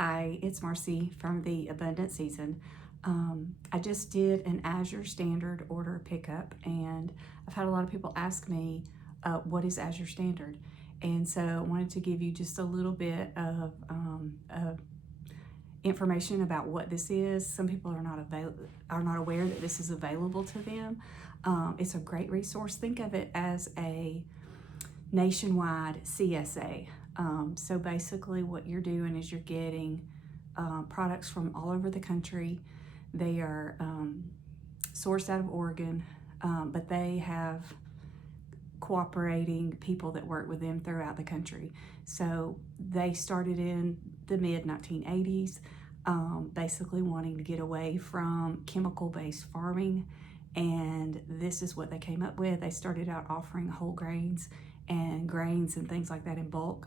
Hi, it's Marcy from the Abundant Season. I just did an Azure Standard order pickup, and I've had a lot of people ask me, what is Azure Standard? And so I wanted to give you just a little bit of information about what this is. Some people are not aware that this is available to them. It's a great resource. Think of it as a nationwide CSA. So basically what you're doing is you're getting products from all over the country. They are sourced out of Oregon, but they have cooperating people that work with them throughout the country. So they started in the mid-1980s, basically wanting to get away from chemical-based farming, and this is what they came up with. They started out offering whole grains and grains and things like that in bulk,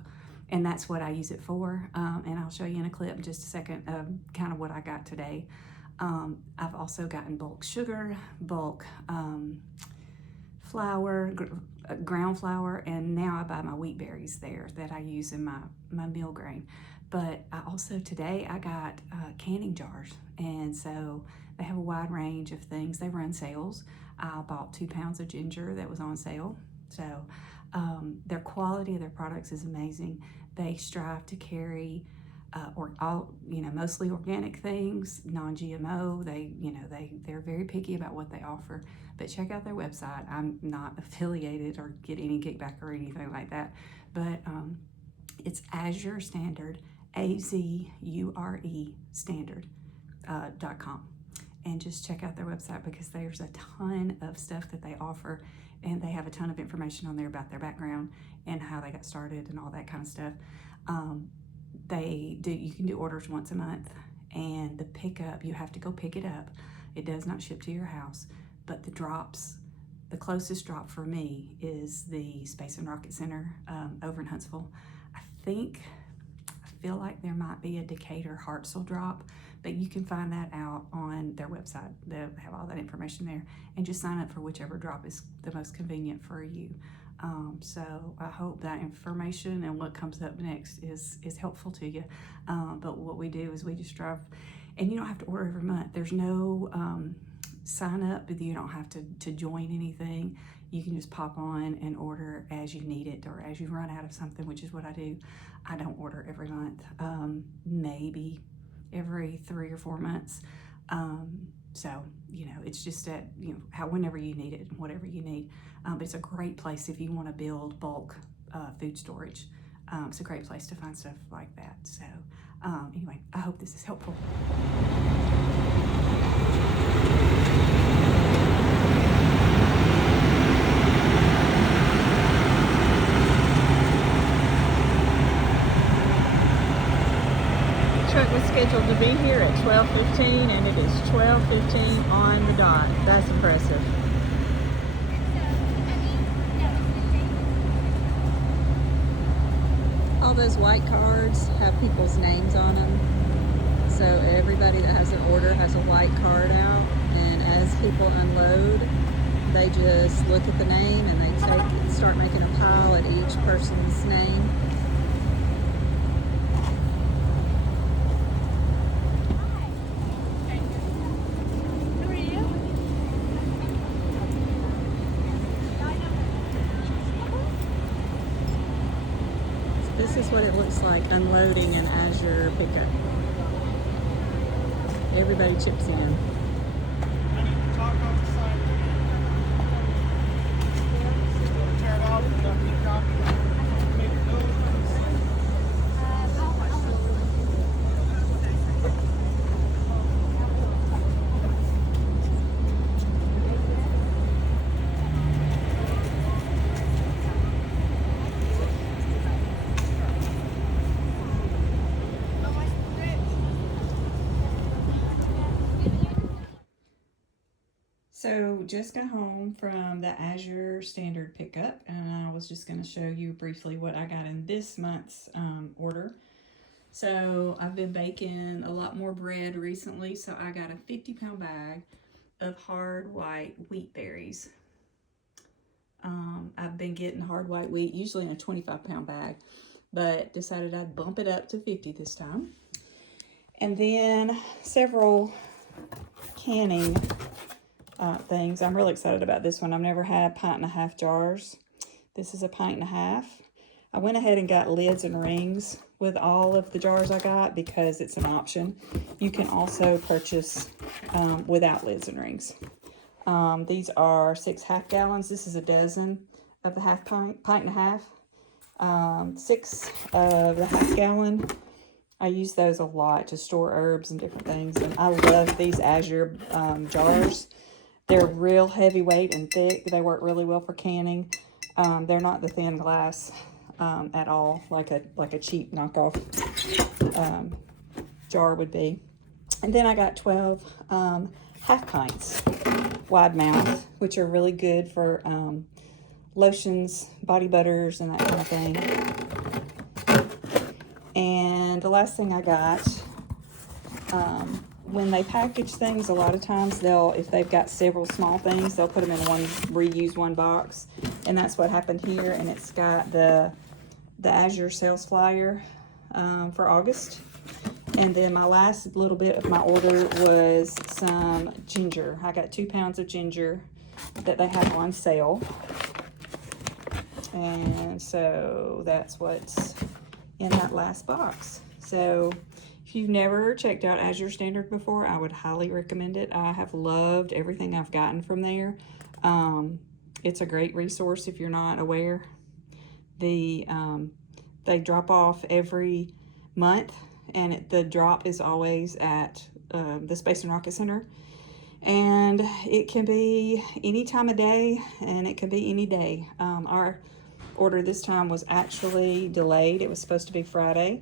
and that's what I use it for. And I'll show you in a clip in just a second of kind of what I got today. I've also gotten bulk sugar, bulk flour, ground flour, and now I buy my wheat berries there that I use in my meal grain. But I also today I got canning jars, and so they have a wide range of things. They run sales. I bought 2 pounds of ginger that was on sale. So their quality of their products is amazing. They strive to carry mostly organic things, non-GMO. They're very picky about what they offer. But check out their website. I'm not affiliated or get any kickback or anything like that. But it's Azure Standard, AZURE Standard.com. And just check out their website because there's a ton of stuff that they offer, and they have a ton of information on there about their background and how they got started and all that kind of stuff. You can do orders once a month, and the pickup, you have to go pick it up. It does not ship to your house, but the closest drop for me is the Space and Rocket Center over in Huntsville. I feel like there might be a Decatur Hartselle drop, but you can find that out on their website. They'll have all that information there, and just sign up for whichever drop is the most convenient for you. So I hope that information and what comes up next is helpful to you. But what we do is we just drive, and you don't have to order every month. There's no sign up, but you don't have to join anything. You can just pop on and order as you need it or as you run out of something, which is what I do. I don't order every month, maybe every 3 or 4 months. So, it's just that, whenever you need it, whatever you need. But it's a great place if you want to build bulk food storage. It's a great place to find stuff like that. So, anyway, I hope this is helpful. Truck was scheduled to be here at 12:15, and it is 12:15 on the dot. That's impressive. All those white cards have people's names on them, so everybody that has an order has a white card out, and as people unload, they just look at the name and they start making a pile at each person's name. This is what it looks like unloading an Azure pickup. Everybody chips in. So just got home from the Azure Standard pickup, and I was just going to show you briefly what I got in this month's order. So I've been baking a lot more bread recently, so I got a 50-pound bag of hard white wheat berries. I've been getting hard white wheat usually in a 25-pound bag, but decided I'd bump it up to 50 this time. And then several canning things. I'm really excited about this one. I've never had 1.5 jars. This is a 1.5. I went ahead and got lids and rings with all of the jars I got because it's an option. You can also purchase without lids and rings. These are 6 half-gallons. This is a dozen of the half pint and a half. 6 of the half-gallon. I use those a lot to store herbs and different things. And I love these Azure jars. They're real heavyweight and thick. They work really well for canning. They're not the thin glass at all, like a cheap knockoff jar would be. And then I got 12 half pints, wide mouth, which are really good for lotions, body butters, and that kind of thing. And the last thing I got, when they package things, a lot of times if they've got several small things, they'll put them in one, reuse one box. And that's what happened here. And it's got the Azure sales flyer for August. And then my last little bit of my order was some ginger. I got 2 pounds of ginger that they have on sale. And so that's what's in that last box. So if you've never checked out Azure Standard before, I would highly recommend it. I have loved everything I've gotten from there. It's a great resource if you're not aware. They drop off every month, and the drop is always at the Space and Rocket Center. And it can be any time of day, and it can be any day. Our order this time was actually delayed. It was supposed to be Friday,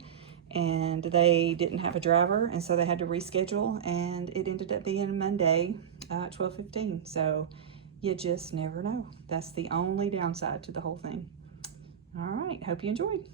and they didn't have a driver, and so they had to reschedule, and it ended up being Monday, 12:15. So you just never know. That's the only downside to the whole thing. All right, hope you enjoyed.